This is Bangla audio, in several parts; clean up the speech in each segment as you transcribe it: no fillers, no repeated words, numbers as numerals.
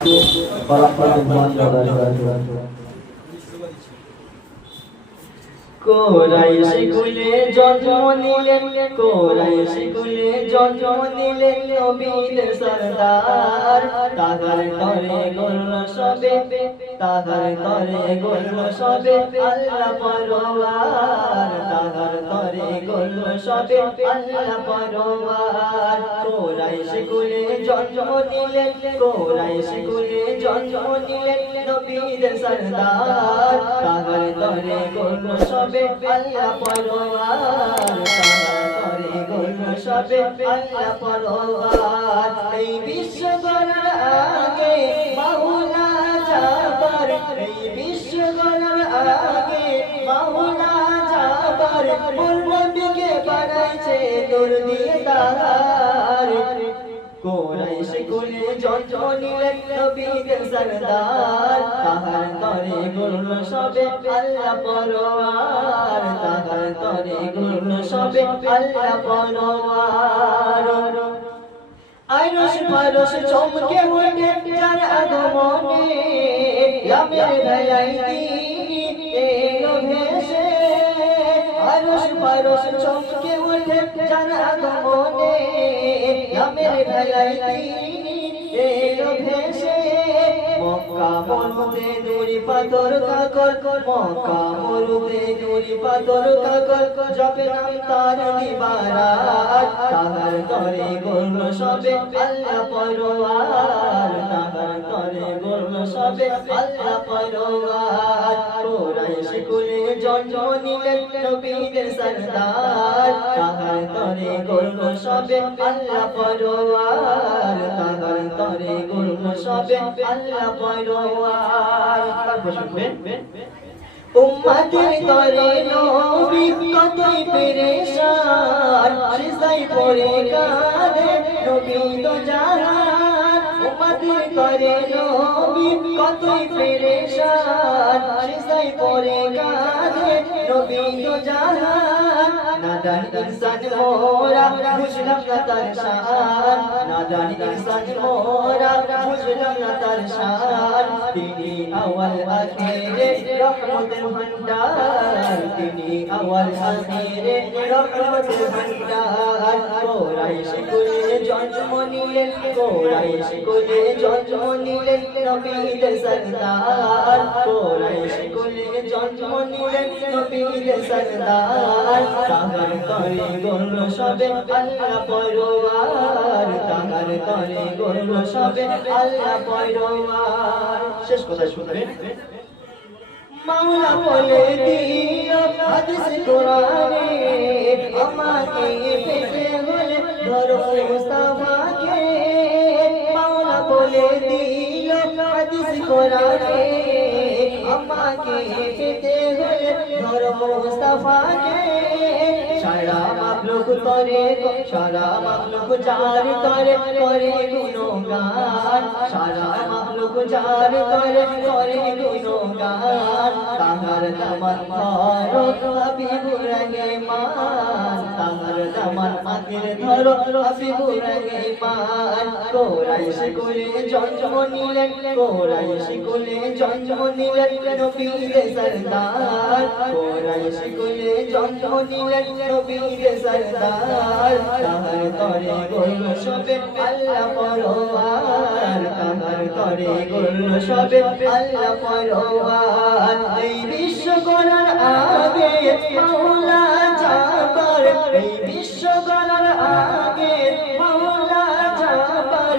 warahmatullahi wabarakatuh. কোরাইশ কুলে জন্ম নিলেন, কোরাইশ কুলে জন্ম নিলেন নবীর সরদার। তাহার তরে গড়ল সবে, তাহার তরে গড়ল সবে আল্লাহ পরওয়ার। তাহার তরে গড়ল সবে আল্লাহ পরওয়ার। কোরাইশ কুলে জন্ম নিলেন, কোরাইশ কুলে জন্ম নিলেন নবীর সরদার। তাহার তরে গড়ল সবে আল্লাহ পরওয়ার। তাহার তরে গড়ল সবে আল্লাহ পরওয়ার। এই বিশ্ব গড়ার আগে মাওলা জাবার, এই বিশ্ব গড়ার আগে মাওলা জাবার নবীকে বানাইছে নূর দিয়ে তাহার। কোরাইশ কুলে জন্ম নিলেন নবীর সরদার। তাহার তরে গড়ল সবে আল্লাহ পরওয়ার। তাহার তরে গড়ল সবে আল্লাহ পরওয়ার। আরশ ফারশ চমকে ওঠে যার আগমনে, ইয়ামের ভেলায় তিনি এলো ভেসে। আরশ ফারশ চমকে ওঠে যার আগমনে, ইয়ামের ভেলায় তিনি এলো ভেসে। মক্কা মরুতে নুরি পাথর কাকর, মক্কা মরুতে নুরি পাথর কাকর জপে নাম তার নিবারাত। তাহার তরে গড়ল সবে আল্লাহ পরওয়ার। তাহার তরে গড়ল সবে আল্লাহ পরওয়ার। কোরাইশ কুলে জন্ম নিলেন নবীর সরদার। তাহার তরে গড়ল সবে আল্লাহ পরওয়ার। তাহার তরে গড়ল সবে আল্লাহ পরওয়ার। তারপর শুনবেন উম্মতের তরে নবী কতই পেরেশান, সিজদায় পড়ে কাঁদে নবী তো জাহান। উম্মতের তরে নবী কতই পেরেশান, সিজদায় পড়ে কাঁদে নবী তো জাহান। নাদান ইনসান মোরা বুঝলাম না তার শান, নাদান ইনসান মোরা বুঝলাম না তার শান। তিনি আওয়াল আখিরে রহমতের ভান্ডার, তিনি আওয়াল আখিরে রহমতের ভান্ডার। কোরাইশ কুলে জন্ম নিলেন, কোরাইশ কুলে জন্ম নিলেন নবীর সরদার। কোরাইশ কুলে জন্ম নিলেন নবীর সরদার। তাহার তরে গড়ল সবে আল্লাহ পরওয়ার। তাহার তরে গড়ল সবে আল্লাহ পরওয়ার। শেষ কথা শুনবেন মাওলা বলে দিও হাদিস কোরআনে, আমাকে পেতে হলে ধরো মুস্তাফাকে। মাওলা বলে দিও হাদিস কোরআনে, আমাকে পেতে হলে ধরো মুস্তাফাকে। সারা মাখলুক তরে, সারা মাখলুক যার তরে করে গুণগান, সারা মাখলুক যার তরে করে গুণগান। তাহার দামান ধরো হাবিবুর রহমান, তাহার দামান আখির ধরো হাবিবুর রহমান। কোরাইশ কুলে জন্ম নিলেন, কোরাইশ কুলে জন্ম নিলেন নবীর সরদার। কোরাইশ কুলে জন্ম নিলেন নবীর সরদার। তাহার তরে গড়ল সবে আল্লাহ পরওয়ার। তাহার তরে গড়ল সবে আল্লাহ পরওয়ার। এই বিশ্ব গড়ার আগে মাওলা জাবার, এই বিশ্ব গড়ার আগে মাওলা জাবার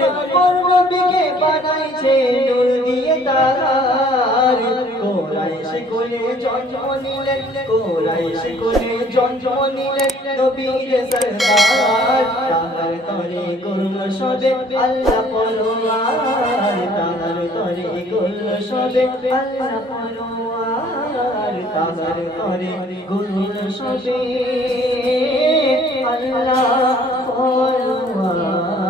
নবীকে বানাইছে নূর দিয়ে তাহার। কোরাইশ কুলে জন্ম নিলেন, কোরাইশ কুলে জন্ম নিলেন নবীর সরদার। তাহার তরে গড়ল সবে আল্লাহ পরওয়ার। তাহার তরে গড়ল সবে আল্লাহ পরওয়ার। তাহার তরে গড়ল সবে আল্লাহ পরওয়ার।